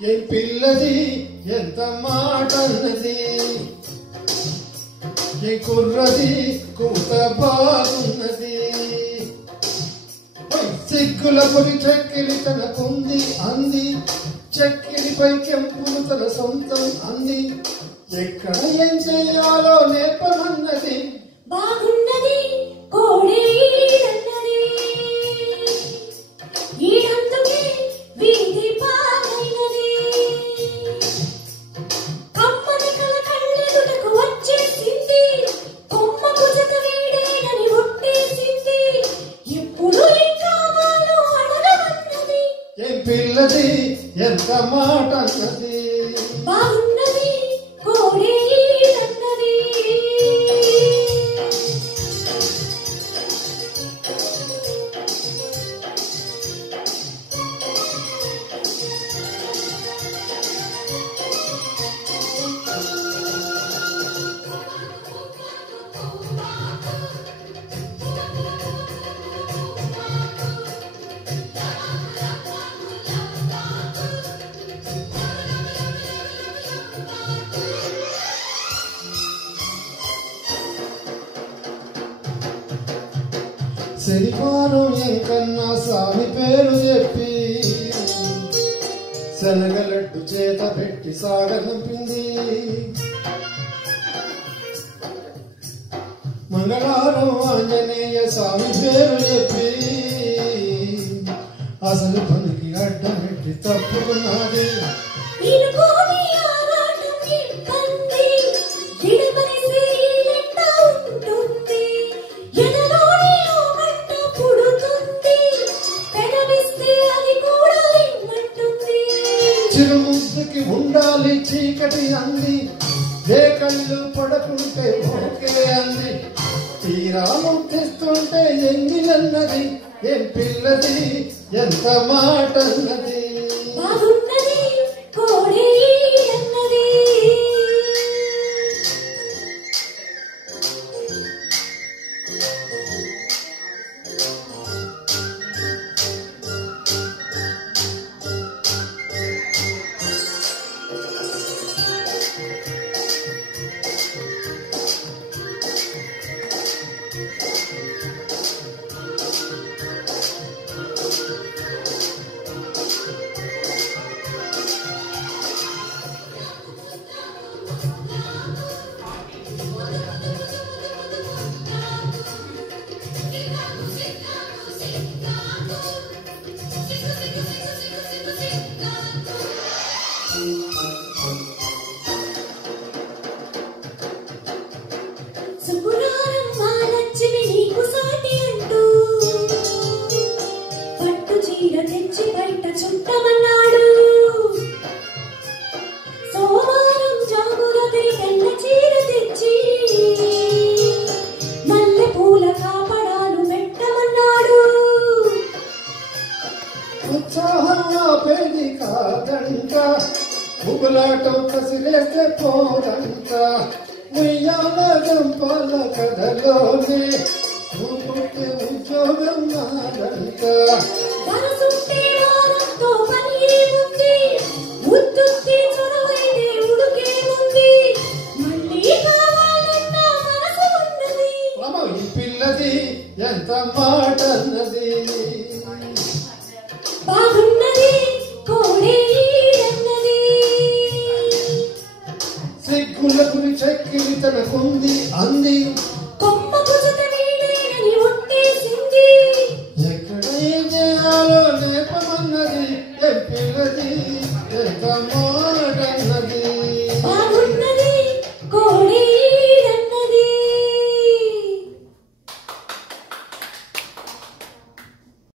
ఏ పిల్లది ఎంత మాట అన్నది, ఏ కుర్రది కూత బాగున్నది. సిగ్గుల పొడి చెక్కిలి తనకుంది అంది, చెక్కిలిపై కెంపులు తన సొంతం అంది. ఎక్కడ ఏం చెయ్యాలో నేర్పమన్నది. బాగున్నది కోడే అన్నది, ఈడందుకే వీధి పాలైనది. కమ్మని కల కళ్ళెదుటకు వచ్చేసింది, కొమ్మకు జత వీడేనని ఒట్టేసింది. ఎప్పుడు ఏం కావాలో అడగమన్నది. ఏం పిల్లది ఎంత మాట అన్నది. బాగున్నది కోడే అన్నది. శనివారం ఎంకన్నా స్వామి పేరు చెప్పి శనగలడ్డు చేత పెట్టి సాగనంపింది. మంగళవారం ఆంజనేయ స్వామి పేరు చెప్పి అసలు పనికి అడ్డం పెట్టి తప్పుకున్నది. చిరుముద్దుకి ఉండాలి చీకటి అంది, ఏ కళ్ళు పడకుంటే ఓకే అంది. తీరా ముట్టిస్తుంటే ఎంగిలన్నది. ఏం పిల్లది ఎంత మాట అన్నది. బాగున్నది కోడే అన్నది. శుక్రవారం మాలచ్చిని నీకు సాటి అంటూ పట్టు చీర తెచ్చి బయట చుట్టమన్నాడు. సోమవారం జాగురది తెల్ల చీర తెచ్చి మల్లె పూల కాపడాలు పెట్టమన్నాడు. ఉత్సాహంగా పెళ్లి కాదంట, ముగులాటం కసిలేస్తే పోదంట. ఉయ్యాల గంపాల కథలోనే పుట్టే ఉద్యోగం నాదంట. మనసుంటే వారంతో పని ఏముంది, ముద్దుంటే చొరవైతే ఉడుకే ఉంది. మళ్ళీ కావాలన్న మనసు ఉన్నది. ఈ పిల్లది ఎంత మాట అన్నది. బాగున్నది కోడే అన్నది. సిగ్గులకు చెక్కిలి తనకుంది అంది, కొమ్మకు జత వీడేనని ఒట్టేసింది. ఎక్కడ ఏం చేయాలో నేర్పమన్నది. ఏ పిల్లది ఎంత మాట